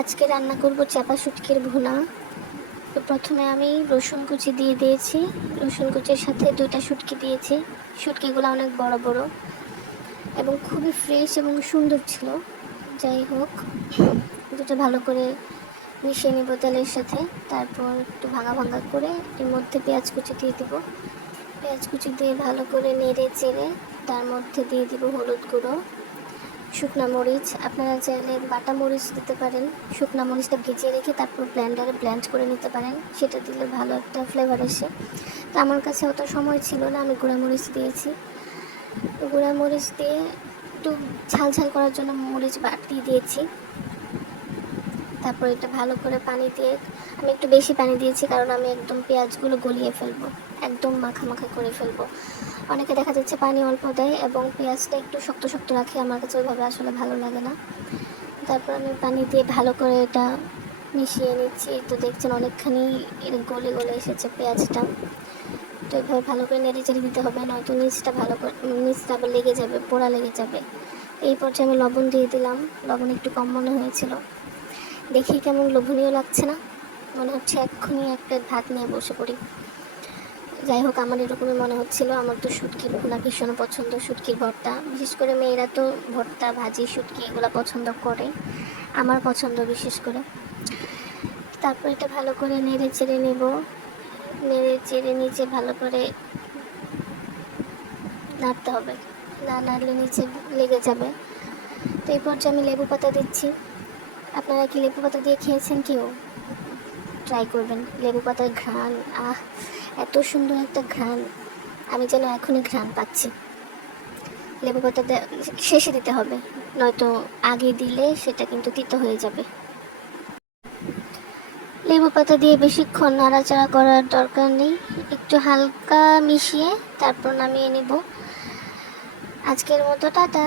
আজকে রান্না করব চাপা শুটকির ভুনা। তো প্রথমে আমি রসুন কুচি দিয়ে দিয়েছি। রসুন কুচির সাথে 2টা শুটকি দিয়েছি। শুটকিগুলো অনেক বড় বড় এবং খুবই ফ্রেশ এবং সুন্দর ছিল। যাই হোক, দুটো ভালো করে মিশিয়ে নেব তেলের সাথে। তারপর একটু ভাঙা ভাঙা করে এর মধ্যে পেঁয়াজ কুচি দিয়ে দিব। পেঁয়াজ কুচি দিয়ে ভালো করে নেড়ে চেড়ে তার মধ্যে দিয়ে দিব হলুদ গুঁড়ো, শুকনো মরিচ। আপনারা চাইলে বাটা মরিচ দিতে পারেন। শুকনো মরিচটা ভিজিয়ে রেখে তারপর ব্লেন্ডারে ব্লেন্ড করে নিতে পারেন, সেটা দিলে ভালো একটা ফ্লেভার আসে। তো আমার কাছে অত সময় ছিল না, আমি গুঁড়া মরিচ দিয়েছি। গুঁড়া মরিচ দিয়ে একটু ঝাল ঝাল করার জন্য মরিচ বাটি দিয়েছি। তারপর এটা ভালো করে পানি দিয়ে, আমি একটু বেশি পানি দিয়েছি কারণ আমি একদম পেঁয়াজগুলো গলিয়ে ফেলবো, একদম মাখা মাখা করে ফেলবো। অনেকে দেখা যাচ্ছে পানি অল্প দেয় এবং পেঁয়াজটা একটু শক্ত শক্ত রাখে, আমার কাছে ওইভাবে আসলে ভালো লাগে না। তারপর আমি পানি দিয়ে ভালো করে এটা মিশিয়ে নিচ্ছি। তো দেখছেন অনেকখানি গলে গলে এসেছে পেঁয়াজটা। তো এভাবে ভালো করে নেড়ে চেড়ে দিতে হবে, নয়তো নিচটা ভালো করে নিচটা আবার লেগে যাবে, পোড়া লেগে যাবে। এই পর্যায়ে আমি লবণ দিয়ে দিলাম। লবণ একটু কম মনে হয়েছিল। দেখি কেমন লোভনীয় লাগছে না? মনে হচ্ছে এক্ষুনি এক প্লেট ভাত নিয়ে বসে পড়ি। যাই হোক, আমার এরকমই মনে হচ্ছিল। আমার তো শুটকির ভুনা ভীষণ পছন্দ, শুটকির ভর্তা, বিশেষ করে মেয়েরা তো ভর্তা ভাজি শুটকি এগুলো পছন্দ করে, আমার পছন্দ বিশেষ করে। তারপর এটা ভালো করে নেড়ে চেড়ে নেব। নেড়ে চেড়ে নিচে ভালো করে নাড়তে হবে, না নাড়লে নিচে লেগে যাবে। তো এই পর্যায়ে আমি লেবু পাতা দিচ্ছি। আপনারা কি লেবু পাতা দিয়ে খেয়েছেন? কেউ ট্রাই করবেন। লেবু পাতার ঘ্রাণ, আহ, এত সুন্দর একটা ঘ্রাণ, আমি যেন এখনই ঘ্রাণ পাচ্ছি। লেবু পাতা শেষে দিতে হবে, নয়তো আগে দিলে সেটা কিন্তু তিতো হয়ে যাবে। লেবু পাতা দিয়ে বেশিক্ষণ নাড়াচাড়া করার দরকার নেই, একটু হালকা মিশিয়ে তারপর নামিয়ে নেব। আজকের মতো টাটা।